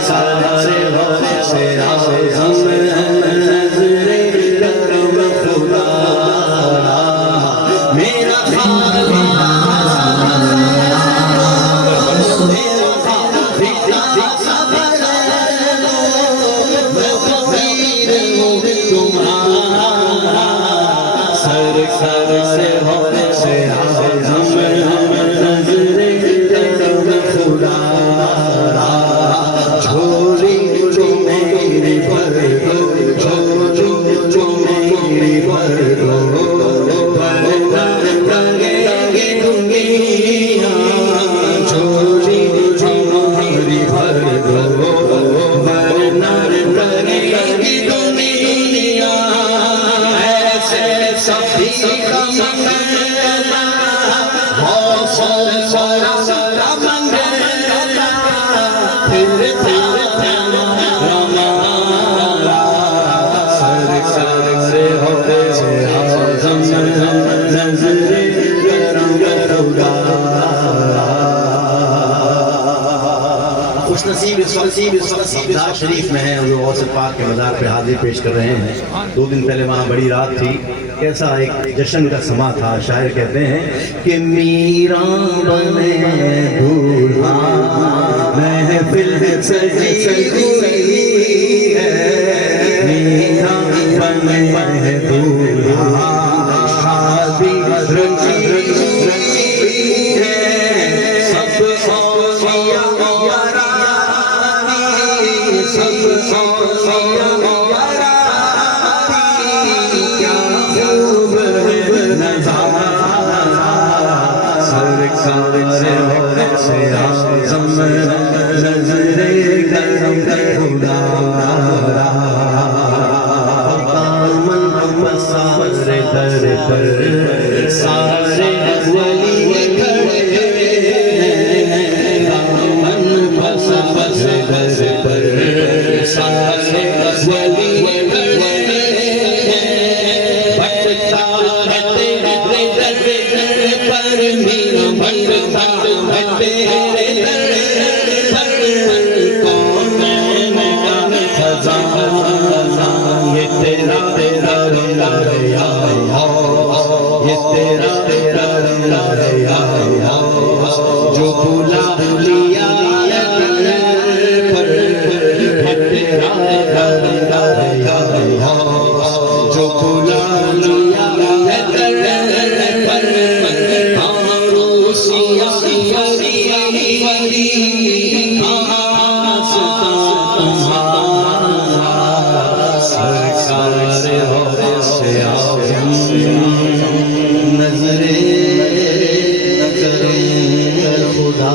सारे से आज़म नज़रे करम खुदा मेरा खुशनसीब इस वक्त मज़ार शरीफ में है। वो गौस पाक के मज़ार पे हाजिर पेश कर रहे हैं। 2 दिन पहले वहाँ बड़ी रात थी, कैसा एक जश्न का समा था। शायर कहते हैं कि मीरा बने दूल्हा महफिल सजी हुई है, मीरा बने दूल्हा शादी रंगी है, सब सारे वली खड़े दामन बस बस घर पर सारे वली खड़े भटकता है तेरे दर पर मीरा भटकता है तेरे दर पर कौन मैंने का खजाना ये तेरा तेरा रंगा या ये तेरा तेरा रंगा या जो भूला भूलिया पर तेरा तेरा रंगा या जो भूला भूलिया पर आरोसिया नजरे खुदा